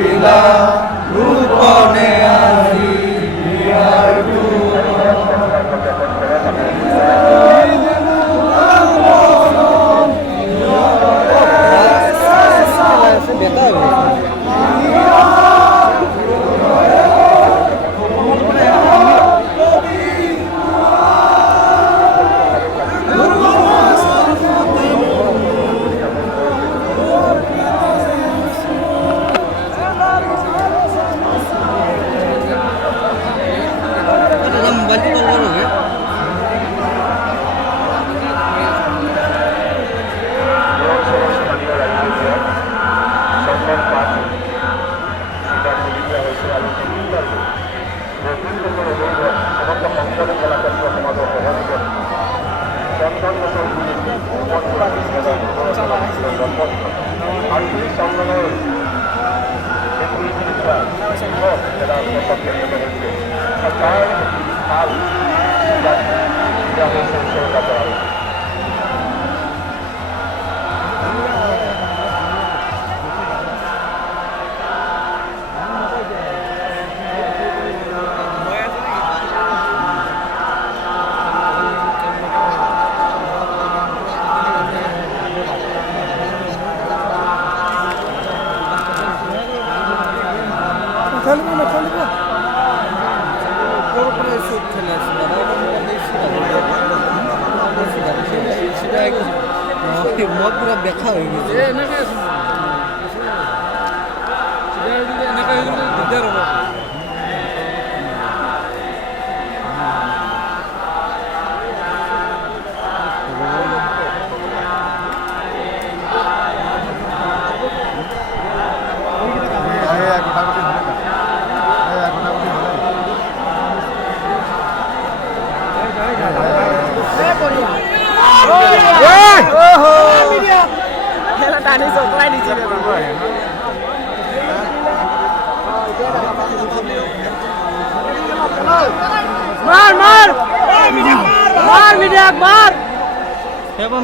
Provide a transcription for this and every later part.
বিলা ৰূপনে আজি মদ পুৰা দেখা হয়ে গেছে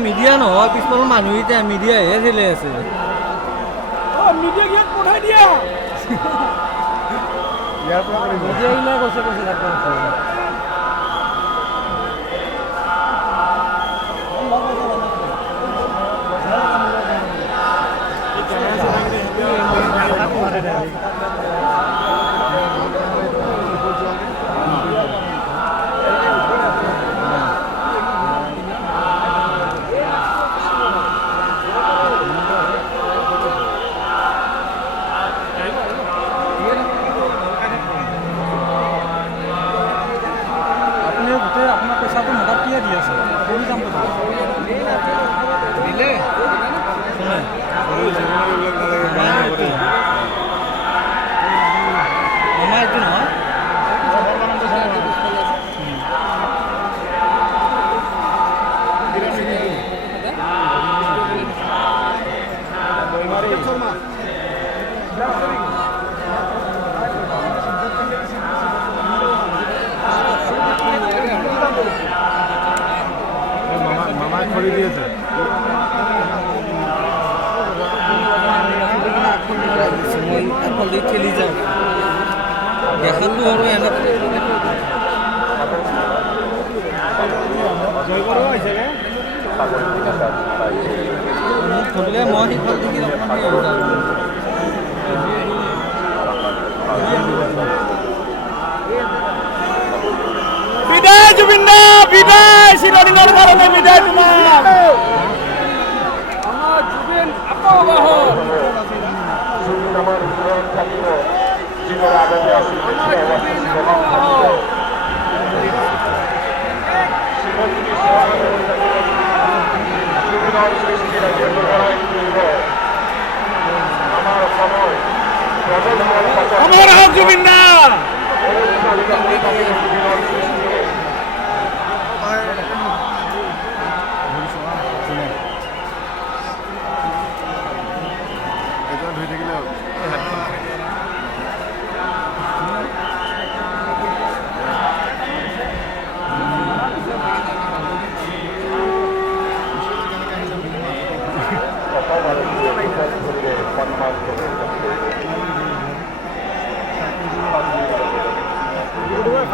মিডিয়া নহয় পিছফালৰ মানুহ এতিয়া মিডিয়াহে খেলে আছে আপোনাৰ পইচাটো মোটাত কিয় দি আছে যাম দিলে আমাৰ এইটো নহয় কৰি দি আছে মই খেলি যাওঁ দেখাতো আৰু এনেকৈ মোক ধৰিলে মই সিফাল দেখি বিদায় জুবিন দা বিদায় চিৰদিনৰ কাৰণে বিদায় তোমাৰ আমাৰ জুবিন আকৌ আমাৰ হাত জুবিন দা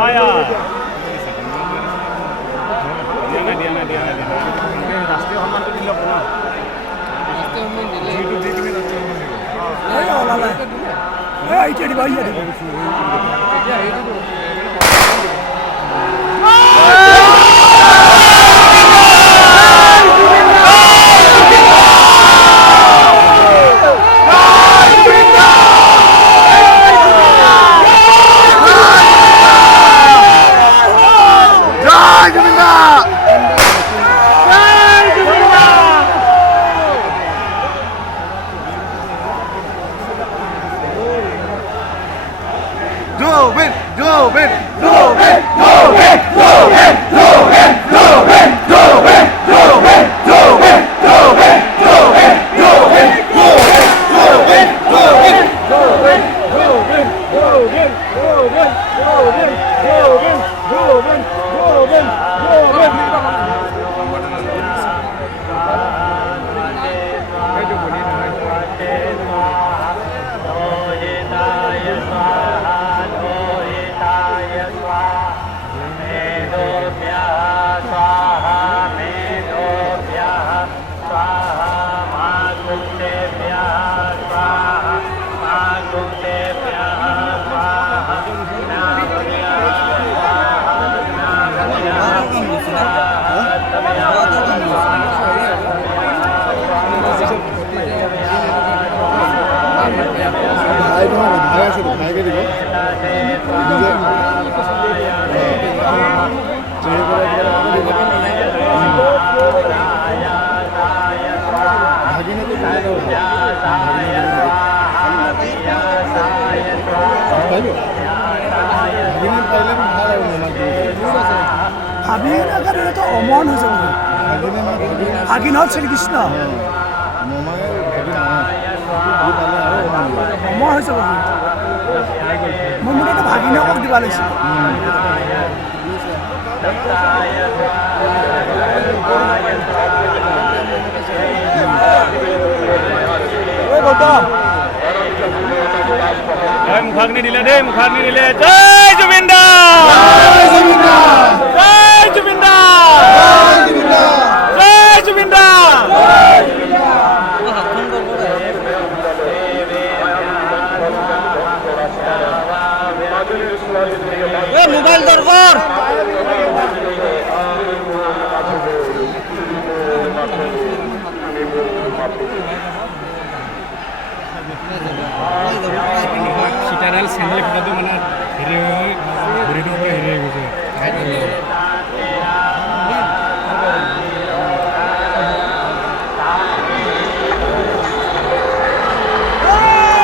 ফায়াৰ দিয়া নাই ৰাষ্ট্ৰীয় সন্মানটো দিলে আপোনাৰ ভাবিনাকাৰীৰা অমন হয়েছে ভাগিনত শ্ৰীকৃষ্ণ অমৰ হয়েছে মোৰ মতে এটা ভাগিনকক দিব লাগিছিল মুখাগ্নি দিলে দেই মুখাগ্নি দিলে জয় জুবিন দা জয় জুবিন দা জয় জুবিন দা জয় জুবিন দা মোবাইল দরকার সীতাৰাল চেনেল ফটোটো মানে হেৰি হৈ গৈছে